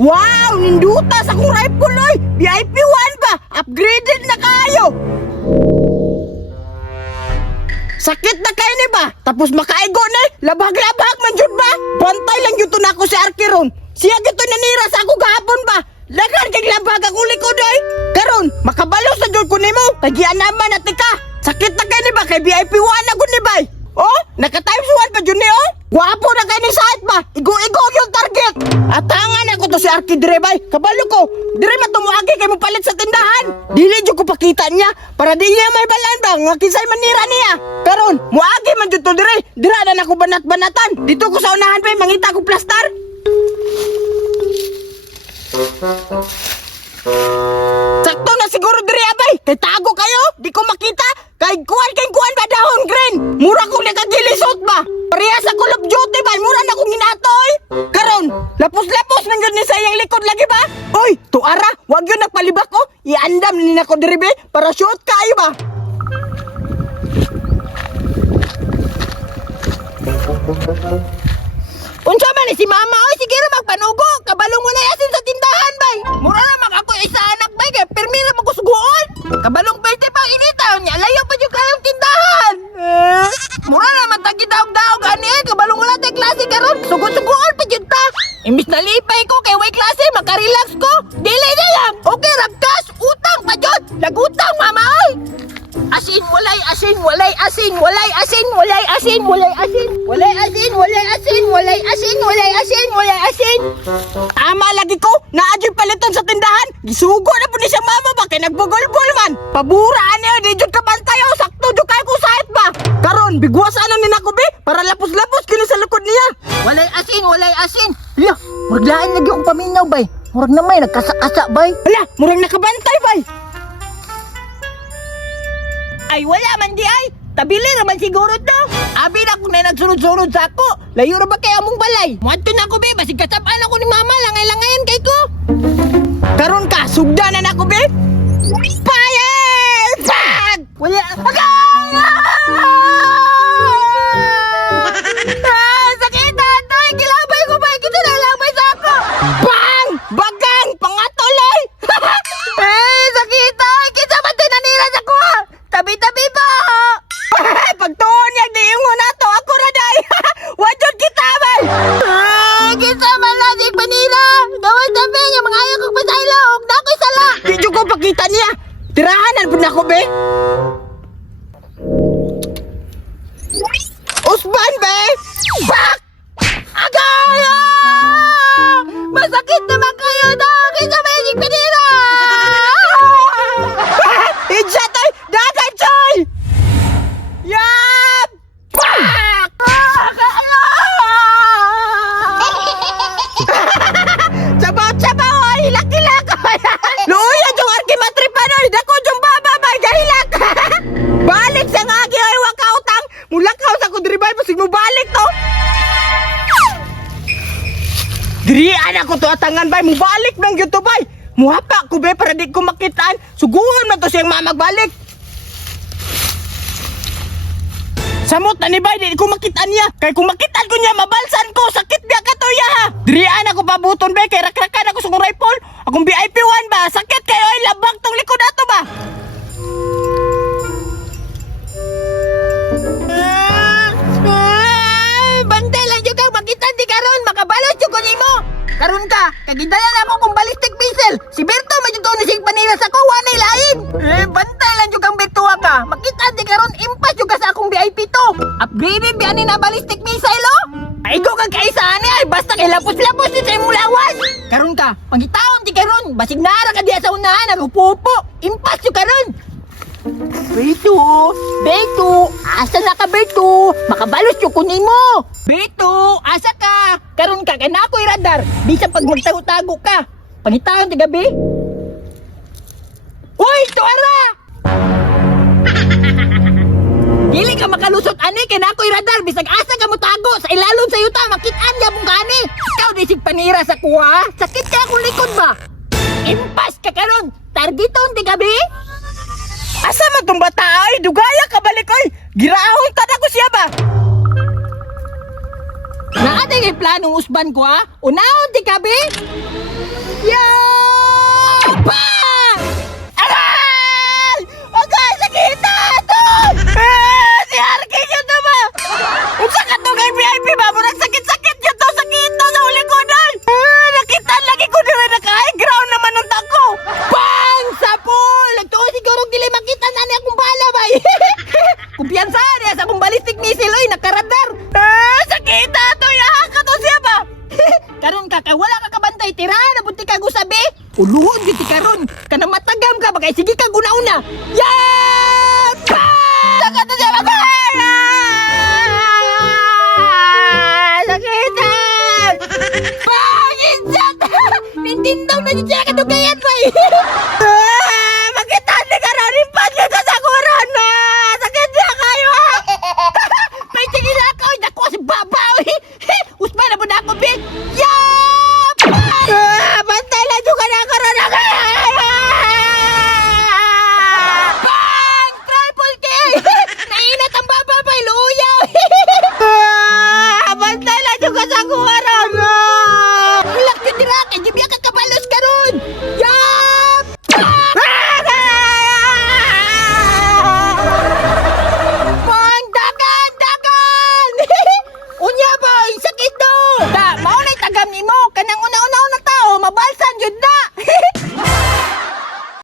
Wow, ninduta sa kong rifle oy. VIP 1 ba? Upgraded na kayo. Sakit na kayo ni ba? Tapos makaigo na labag-labag man jud ba? Bantay lang yun na ako si Arkiron. Siya gito nanira sa ako gahapon ba? Lagan kay labag ako likod ay. Karon, makabalo sa jud ko nimo. Kagian naman at ka. Sakit na kayo ni ba? Kay VIP 1 ako ni bay. Oh, naka-times 1 pa jud ni oh. Guwapo na kayo ni site ba? Igo-igo yung target. Atangan ako to si Arki dire bay. Kabalo ko. Dire matumuagi kay mo palit sa tindahan. Dili jud ko pakita niya para di niya may balan ba nga kisay manira niya. Karon, muagi man jud to dire. Dira na nako banat-banatan. Dito ko sa unahan bay mangita ko plastar. Sakto na siguro dire abay. Kay tago kayo. Di ko makita. Kay kuwan ba dahon green. Mura ko nakagilisot ba. Parehas sa Call of Duty ba. Mura na kong ginatoy. Karon, lapos-lapos man yun ni sayang likod lagi ba. Oy, tuara. Wag yun nagpalibak ko. Iandam ni nako dire be. Para shoot kayo ba. Unsa man ni si mama oy sige ra magpanugo kabalong wala asin sa tindahan bay. Mura na mag ako isa anak bay kay permi ra magkusugoon. Kabalong pwede pa initaw niya layo pa jud kayong tindahan. Mura na matagi daog-daog ani kabalong wala tay klase karon sugod-sugoon pa jud ta. Imbis na lipay ko kay way klase makarelax ko. Dili na lang. Okay ra cash utang pa jud. Nagutang mama oy. Asin, walay asin, walay asin, walay asin, walay asin, walay asin, walay asin, walay asin, walay asin, walay asin, walay asin. Tama lagi ko, naadyo'y paliton sa tindahan. Gisugo na po ni siya mama ba, kay nagbugol-bol man. Paburaan niya, di dyan kabantay o, sakto dyan kayo kung sahit ba. Karon, bigwas ano ni nakubi, para lapos-lapos kini sa likod niya. Walay asin, walay asin. Hala, muraglaan lagi akong paminaw bay. Murag na may nagkasa-kasa bay. Hala, murag nakabantay bay. Ay, wala man di ay. Tabili naman siguro to. Abi na kung na nagsunod-sunod sa ako. Layo na ba kaya mong balay? Muadto na ako, be. Basig kasabaan ako ni mama. Langay-langayan kay ko. Karon ka, sugda na ako, be. Fire! Fag! Wala. Sakit na ito. Kilabay ko ba? Kita na labay sa ako. Bang! Bagang! Pangatuloy! Sakit na. Kita ba tinanira sa ko? Tabi-tabi ba? Pagtuon niya, di yung na to. Ako na day. Wadyon kita ba? Kita man lang si Panila. Gawin tabi niya, mga ayaw kong pasayla. Huwag na ako'y sala. Di ko pakita niya. Tirahanan po na ako, be. Usban, be. Pak! Agaya! Masakit naman kayo na. Kita ba yung si Panila? Idsa tayo! Dagan, Choy! Yap! Pak! Sabaw-sabaw, ay! Hilak-hilak! Luuyan yung arkimatripan, ay! Dako yung bababay, gahilak! Balik sa nga, ay! Wakautang! Mulakaw sa kudribay, pasig mo balik to! Dirian ako to atangan, bay! Mubalik ng YouTube, bay! Muhapa ko, be, para di ko makitaan. Suguhan na to siyang mamagbalik. Samot na ni bay, di ko makitaan niya. Kaya kung makitaan ko niya, mabalsan ko. Sakit biya ka to ya, ha. Dirian ako pabuton, be. Kaya rakrakan ako sa kong rifle. Akong VIP 1 ba? Sakit kayo, ay labang tong likod ato ba? Bantay lang yung kang makitaan di karon. Makabalot yung kunimo. Karon ka, kagindayan ako kung ballistic missile. Si Berto medyo to ni sing panira sa ko, wanay lain. Bantay lang yung kang Berto ka. Makita di karon impas yung ka sa akong VIP to. Upgraded biyan ni na ballistic missile oh. Aigo kang kaisa ani ay basta kay lapos-lapos din sa imong lawas. Karon ka, pangitaon di karon. Basig nara ka diya sa unahan, nagupupo. Impas yung karon. Berto, Berto, asa na ka Berto? Makabalos yung kunin mo. Berto, asa ka? Karon ka, kana ako'y radar. Bisa pag magtago-tago ka. Pangitaon ti gabi. Uy, tuara! Dili ka makalusot ani, kana ako'y radar. Bisag asa ka mo tago. Sa ilalon sa yuta, makit-an niya mong gani. Ikaw di sig panira sa kuha. Sakit ka akong likod ba? Impas ka karon. Targeton ti gabi. Asa man tong bata ay dugaya ka balik oy. Girahon ta ko siya ba? Naatay kay planong usban ko ha. Unaon di kabi. Pa! Aral! Agay sakita to! Si Arky yun to ba? Unsa ka to kay VIP ba? Murag sakit-sakit yun to. Sakit to sa uli ko doon. Nakita lagi ko doon. Naka-high ground naman ng tako. Bang! Sapol! Nagtuo siguro dili makita na niya akong bala ba? Kumpiyansa niya sa akong ballistic missile. Oy, nakaradar. Sakita to. Yaha ka to siya ba? Karon ka, kay wala ka kabantay. Tirahan na buti ka gusabi. Uluhon giti karon. Kana matagam ka bagay sige ka una-una. Yeah! Saka to siya ba? Sakitan! Pangit siya! Nintindong na siya kadugayan ba?